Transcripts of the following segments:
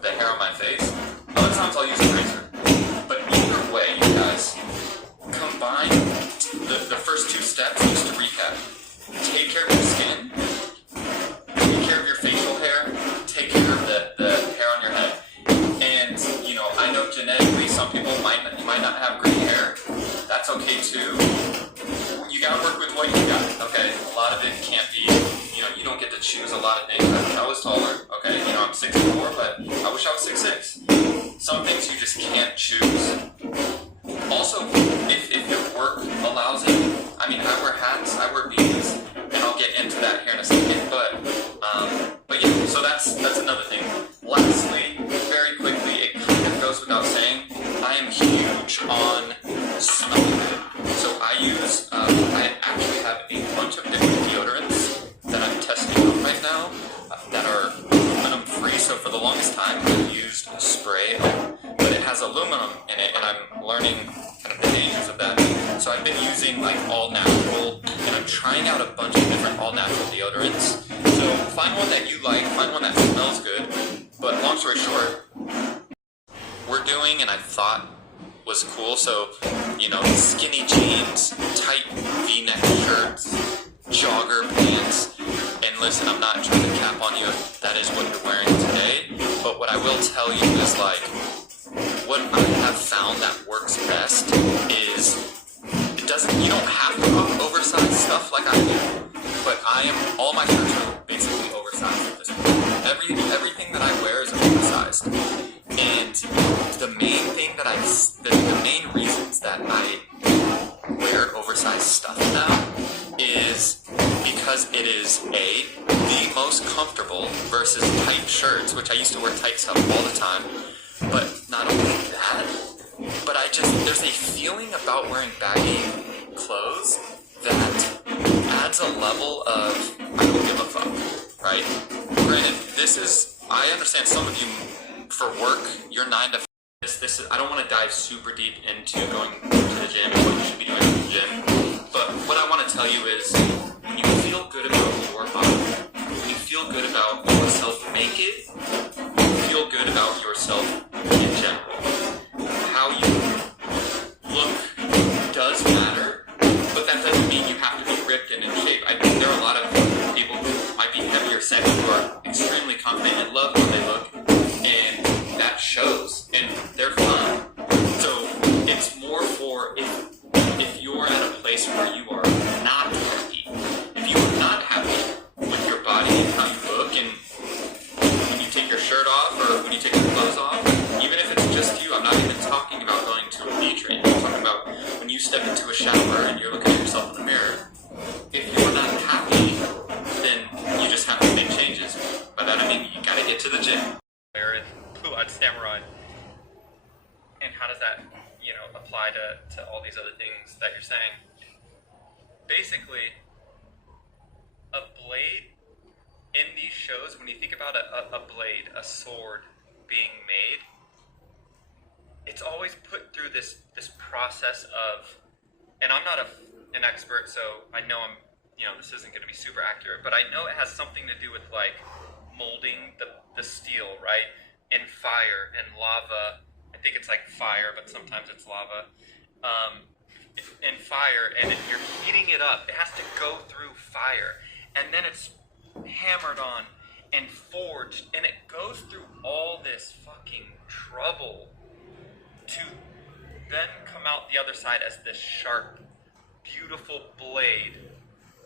The hair on my face. Other times I'll use a razor. But either way, you guys, combine the first two steps just to recap. Take care of your skin, take care of your facial hair, take care of the hair on your head. And, you know, I know genetically some people might not have great hair. That's okay too. You gotta work with what you got, okay? A lot of it can't be, you know, you don't get to choose a lot of things. I wish I was taller, okay? You know, I'm 6'4", but I wish I was 6'6". Some things you just can't choose. Also, if your work allows it, I mean, I wear hats, I wear beanies, and I'll get into that here in a second, but yeah, so that's another thing. Lastly, very quickly, it kind of goes without saying, I am huge on smelling good. So I actually have a bunch of different deodorants that I'm testing out right now that are aluminum free. So for the longest time, I've used a spray, but it has aluminum in it, and I'm learning kind of the dangers of that. So I've been using like all natural, and I'm trying out a bunch of different all natural deodorants. So find one that you like, find one that smells good. But long story short, we're doing, and I thought was cool. So, you know, skinny jeans, tight V-neck shirts, jogger pants. And listen, I'm not trying to cap on you if that is what you're wearing today, but what I will tell you is, like, what I have found that works best is you don't have to rock oversized stuff like I do, but all my shirts are basically oversized at this point. Everything that I wear is oversized. And the main reasons that I wear oversized stuff now is because it is the most comfortable versus tight shirts, which I used to wear tight stuff all the time. But not only that, but there's a feeling about wearing baggy clothes that adds a level of I don't give a fuck, right? Granted, I understand some of you for work, you're 9 to 5. I don't want to dive super deep into going to the gym and what you should be doing at the gym. But what I want to tell you is, when you feel good about your body, when you feel good about yourself naked, you feel good about yourself in general. How you look does matter, but that doesn't mean you have to be ripped and in shape. I think there are a lot of people who might be heavier set who are extremely confident and love how they look, and that shows, and they're fine. So it's more for if you're at a place where you are not happy, if you are not happy with your body and how you look, and when you take your shirt off or when you take your clothes off, even if it's just you, I'm not even talking about going to a beach or anything, I'm talking about when you step into a shower and you're looking at yourself in the mirror. If you're not happy, then you just have to make changes. By that I mean you gotta get to the gym. Blue-eyed samurai. And how does that, apply to all these other things that you're saying? Basically, a blade in these shows, when you think about a blade, a sword being made, it's always put through this process of, and I'm not an expert, so I know this isn't going to be super accurate, but I know it has something to do with like molding the steel, right? In fire and lava. I think it's like fire, but sometimes it's lava. in fire, and you're heating it up. It has to go through fire, and then it's hammered on and forged, and it goes through all this fucking trouble to then come out the other side as this sharp, beautiful blade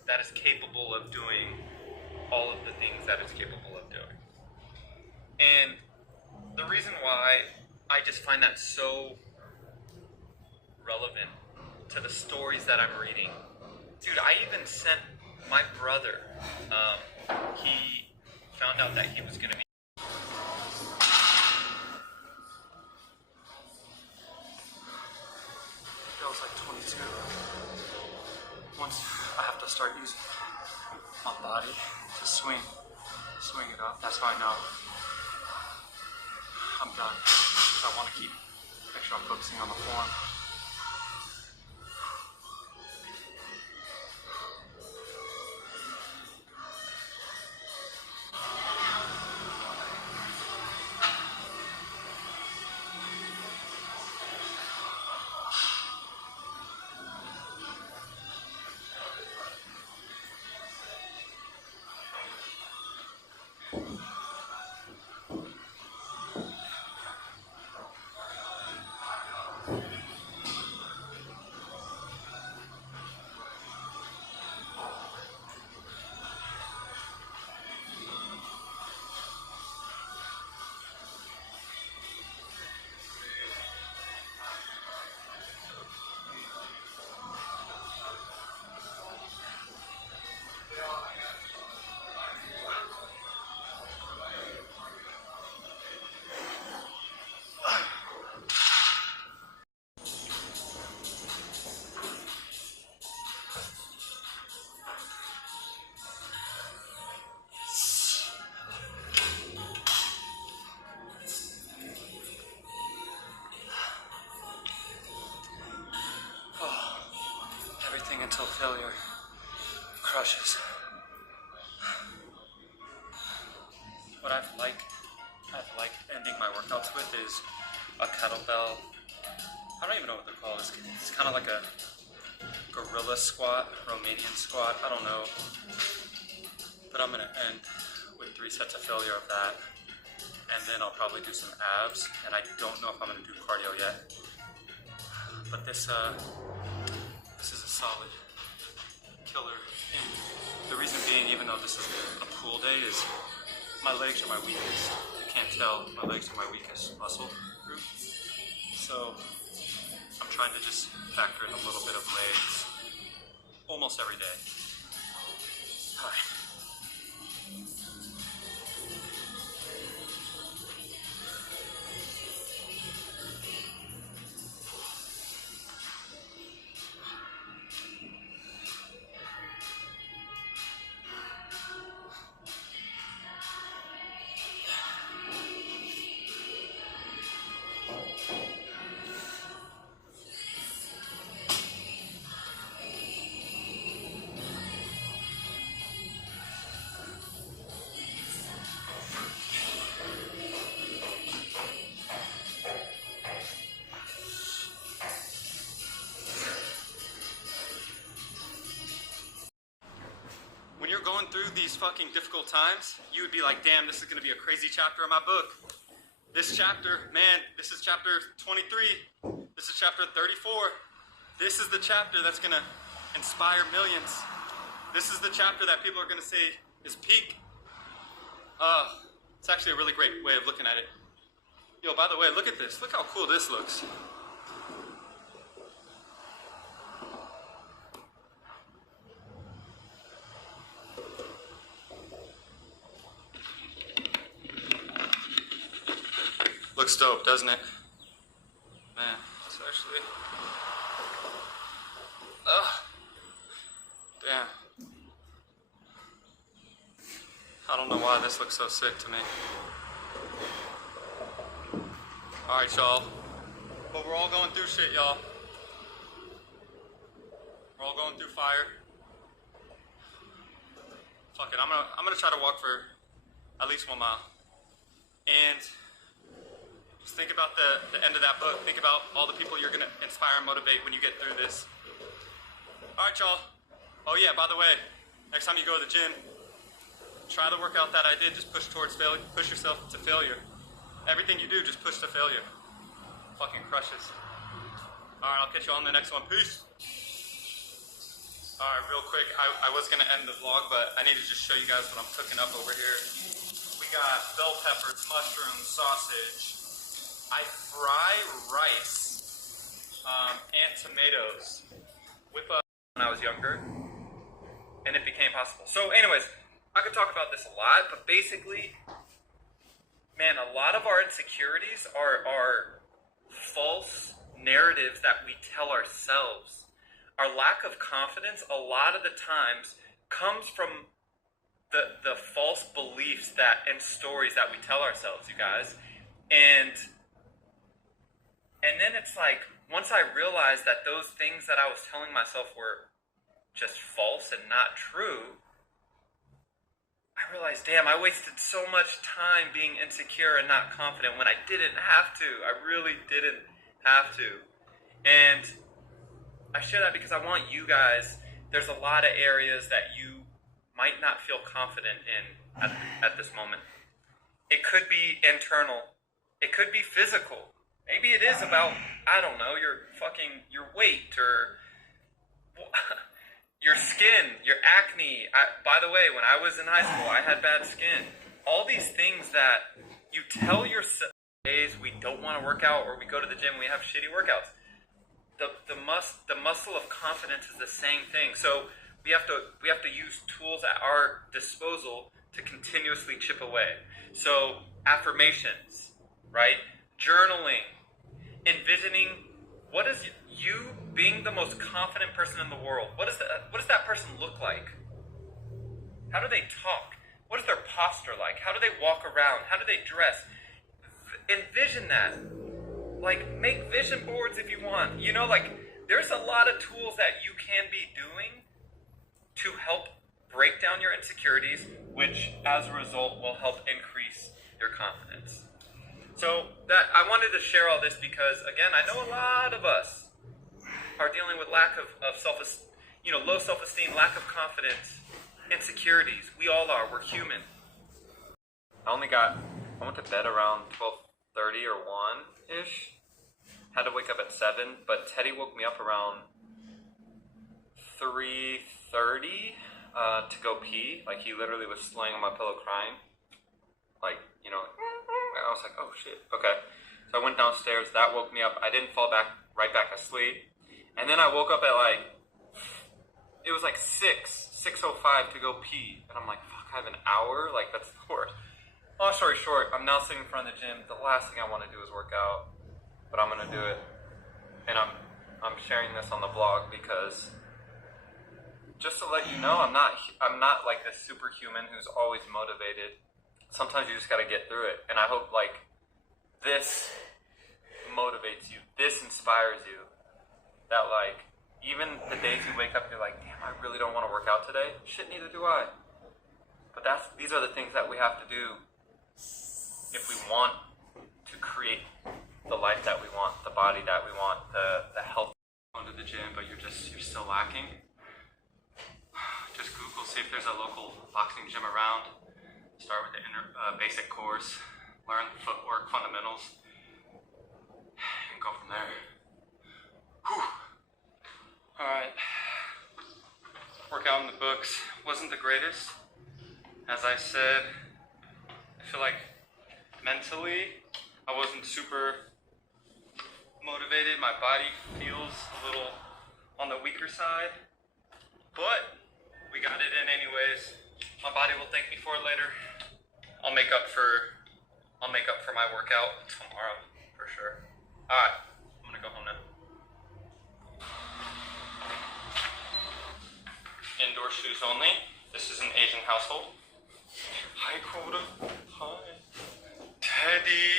that is capable of doing all of the things that it's capable of doing. And the reason why I just find that so relevant to the stories that I'm reading, dude, I even sent my brother, he found out that he was going to be feels like 22. Once I have to start using my body to swing it up, that's how I know I'm done. I want to make sure I'm focusing on the form. Everything until failure crushes. What I've liked ending my workouts with is a kettlebell. I don't even know what they're called. It's kind of like a gorilla squat, Romanian squat. I don't know. But I'm gonna end with 3 sets of failure of that, and then I'll probably do some abs. And I don't know if I'm gonna do cardio yet. But this is a solid killer. And the reason being, even though this is a pool day, is my legs are my weakest. You can't tell, my legs are my weakest muscle group. So I'm trying to just factor in a little bit of legs almost every day. All right. When you're going through these fucking difficult times, you would be like, damn, this is gonna be a crazy chapter in my book. This chapter, man, this is chapter 23. This is chapter 34. This is the chapter that's gonna inspire millions. This is the chapter that people are gonna say is peak. It's actually a really great way of looking at it. Yo, by the way, look at this. Look how cool this looks. Looks dope, doesn't it? Man, it's actually... damn. I don't know why this looks so sick to me. Alright, y'all. But we're all going through shit, y'all. We're all going through fire. Fuck it, I'm gonna try to walk for at least 1 mile. And Just think about the end of that book. Think about all the people you're gonna inspire and motivate when you get through this. All right, y'all. Oh yeah, by the way, next time you go to the gym, try the workout that I did. Just push towards failure. Push yourself to failure. Everything you do, just push to failure. Fucking crushes. All right, I'll catch you on the next one. Peace. All right, real quick, I was gonna end the vlog, but I need to just show you guys what I'm cooking up over here. We got bell peppers, mushrooms, sausage. I fry rice and tomatoes with when I was younger, and it became possible. So anyways, I could talk about this a lot, but basically, man, a lot of our insecurities are false narratives that we tell ourselves. Our lack of confidence a lot of the times comes from the false beliefs that and stories that we tell ourselves, you guys. And then it's like, once I realized that those things that I was telling myself were just false and not true, I realized, damn, I wasted so much time being insecure and not confident when I didn't have to. I really didn't have to. And I share that because I want you guys, there's a lot of areas that you might not feel confident in at this moment. It could be internal. It could be physical. Maybe it is about, I don't know, your weight or your skin, your acne. By the way, when I was in high school, I had bad skin. All these things that you tell yourself, days we don't want to work out, or we go to the gym, we have shitty workouts. The muscle of confidence is the same thing. So we have to use tools at our disposal to continuously chip away. So affirmations, right? Journaling, envisioning what is you being the most confident person in the world. What does that person look like? How do they talk? What is their posture like? How do they walk around? How do they dress? Envision that. Like, make vision boards if you want. You know, like, there's a lot of tools that you can be doing to help break down your insecurities, which, as a result, will help increase your confidence. So, that I wanted to share all this because, again, I know a lot of us are dealing with lack of self-esteem, low self-esteem, lack of confidence, insecurities. We all are. We're human. I went to bed around 12:30 or 1-ish. Had to wake up at 7, but Teddy woke me up around 3:30 to go pee. Like, he literally was laying on my pillow crying. Like, I was like, oh shit, okay. So I went downstairs, that woke me up. I didn't fall right back asleep. And then I woke up at it was like 6:05 to go pee. And I'm like, fuck, I have an hour? Like, that's the worst. Long story short, I'm now sitting in front of the gym. The last thing I want to do is work out, but I'm gonna do it. And I'm sharing this on the vlog because just to let you know, I'm not like this superhuman who's always motivated. Sometimes you just gotta get through it. And I hope this motivates you. This inspires you. That even the days you wake up, you're like, damn, I really don't want to work out today. Shit, neither do I. But these are the things that we have to do if we want to create the life that we want, the body that we want, the health. Going to the gym, but you're still lacking. Just Google, see if there's a local boxing gym around. Start with the basic course, learn the footwork fundamentals, and go from there. Whew. All right. Workout in the books wasn't the greatest. As I said, I feel like mentally I wasn't super motivated. My body feels a little on the weaker side, but we got it in anyways. My body will thank me for it later. I'll make up for my workout tomorrow for sure. All right, I'm gonna go home now. Indoor shoes only. This is an Asian household. Hi, Coda. Hi. Teddy.